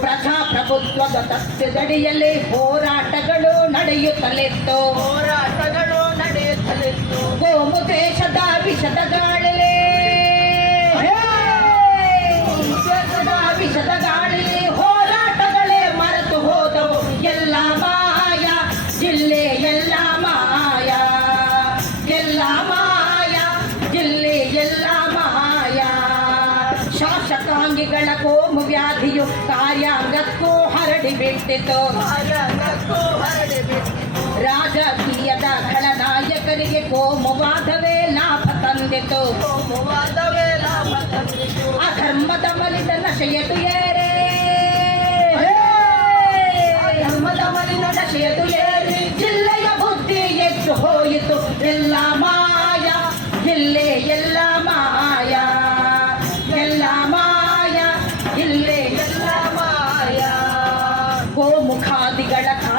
ಪ್ರಜಾಪ್ರಭುತ್ವದ ತತ್ವದಡಿಯಲ್ಲಿ ಹೋರಾಟಗಳು ನಡೆಯುತ್ತಲಿತ್ತು. ಹೋರಾಟಗಳು ನಡೆಯುತ್ತಲಿತ್ತು. ಗೋಮು ದೇಶದ ವಿಷದ ಶಾಸಕಾಂಗಿಗಳ ಕೋಮು ವ್ಯಾಧಿಯು ಕಾರ್ಯಾಂಗಕ್ಕೂ ಹರಡಿಬಿಟ್ಟಿತು ಕಾರ್ಯಕ್ಕೂ ಹರಡಿಬಿಟ್ಟಿತು ರಾಜಕೀಯದ ಖಳನಾಯಕರಿಗೆ ಕೋಮುವಾದವೇ ಲಾಭ ತಂದಿತು ಕೋಮುವಾದವೇ ಲಾಭ ತಂದಿತು ಅಧರ್ಮದ ಮಲಿದ ನಶೆಯದು ಏರೇ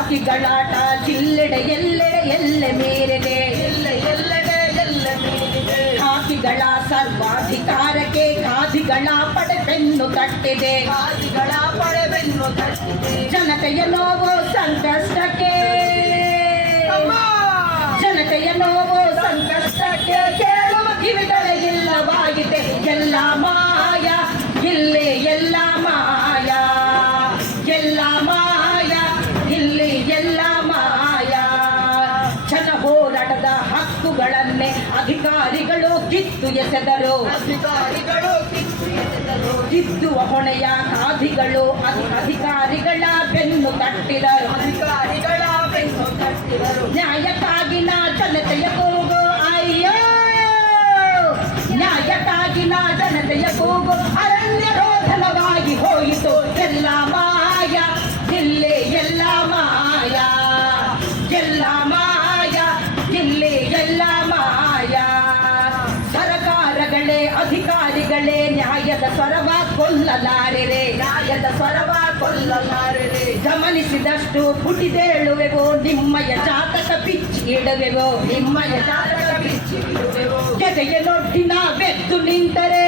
ಗೋಮುಖಾದಿಗಳ ಕಾಕಿಗಳಾಟ ಜಿಲ್ಲೆಡೆ ಎಲ್ಲೆಡೆ, ಎಲ್ಲೆ ಮೇರೆದೆ ಎಲ್ಲ ಎಲ್ಲೆಡೆ ಎಲ್ಲ ಮೇರೆದೆ ಕಾಕಿಗಳ ಸರ್ವಾಧಿಕಾರಕ್ಕೆ ಖಾದಿಗಳ ಪಡೆಬೆನ್ನು ತಟ್ಟಿದೆ ಕಾದಿಗಳ ಪಡೆಬೆನ್ನು ತಟ್ಟಿದೆ ಜನತೆಯ ನೋವು ಸಂಕಷ್ಟಕ್ಕೆ! ಜನತೆಯ ನೋವು ಸಂಕಷ್ಟಕ್ಕೆ. ಕೇಳುವ ಕಿವಿಗಳೇ ಇಲ್ಲವಾಗಿದೆ. ಎಲ್ಲ ಮಾಯ ಹಕ್ಕುಗಳನ್ನೇ ಅಧಿಕಾರಿಗಳು ಕಿತ್ತು ಎಸೆದರು. ಅಧಿಕಾರಿಗಳು ಕಿತ್ತು ಹೊಣೆಯ ಕಾದಿಗಳು ಅಧಿಕಾರಿಗಳ ಬೆನ್ನು ಕಟ್ಟಿದರು ಅಧಿಕಾರಿಗಳ ಬೆನ್ನು ತಟ್ಟಿದರು. ನ್ಯಾಯಕ್ಕಾಗಿನ ಜನತೆಯ ಕೂಗು ಅಯ್ಯೋ! ನ್ಯಾಯಕ್ಕಾಗಿನ ಜನತೆಯ ಕೂಗು ಅರಣ್ಯ ರೋಧನವಾಗಿ ಹೋಯಿತು. ಎಲ್ಲ ನ್ಯಾಯದ ಸ್ವರವ ಕೊಲ್ಲಲಾರೆರೆ ನ್ಯಾಯದ ಸ್ವರವ ಕೊಲ್ಲಲಾರೆರೆ. ಗಮನಿಸಿದಷ್ಟು ಪುಟಿದೇಳುವೆವೋ, ನಿಮ್ಮಯ ಜಾತಕ ಪಿಚ್ಚಿ ಇಡುವೆವೋ ನಿಮ್ಮಯ ಜಾತಕ ಪಿಚ್ಚಿ ಇಡುವೆವೋ ಜೊತೆಯ ನೊಟ್ಟಿನ ಬೆದ್ದು ನಿಂತರೆ.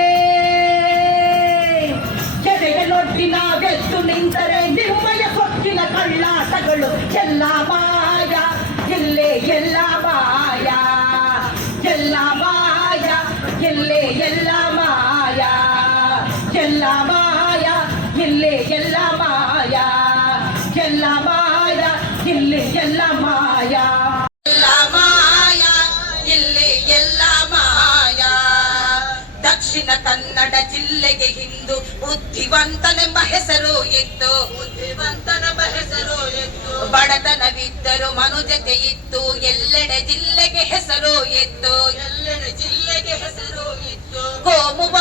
ಜೊತೆಯ ನೊಟ್ಟಿನ ಬೆದ್ದು ನಿಂತರೆ. ನಿಮ್ಮಯ ಸೊಕ್ಕಿನ ಕಳ್ಳಾಟಗಳು ಎಲ್ಲ ಮಾಯ ಇಲ್ಲೇ ಎಲ್ಲ ಮಾಯ ಎಲ್ಲ ಮಾಯ ಇಲ್ಲೇ ಎಲ್ಲ ಎಲ್ಲ ಮಾಯ ಎಲ್ಲ ಮಾಯ, ಇಲ್ಲಿ ಎಲ್ಲ ಮಾಯ. ಎಲ್ಲ ಮಾಯ, ಇಲ್ಲಿ ಎಲ್ಲ ಮಾಯ. ದಕ್ಷಿಣ ಕನ್ನಡ ಜಿಲ್ಲೆಗೆ ಹಿಂದು ಬುದ್ಧಿವಂತನೆಂಬ ಹೆಸರು ಇತ್ತು. ಬುದ್ಧಿವಂತನೆಂಬ ಹೆಸರು ಇತ್ತು. ಬಡತನವಿದ್ದರು ಮನುಜತೆ ಇತ್ತು. ಎಲ್ಲೆಡೆ ಜಿಲ್ಲೆಗೆ ಹೆಸರು ಇತ್ತು. ಎಲ್ಲೆಡೆ ಜಿಲ್ಲೆಗೆ ಹೆಸರು ಇತ್ತು. ಕೋಮುವ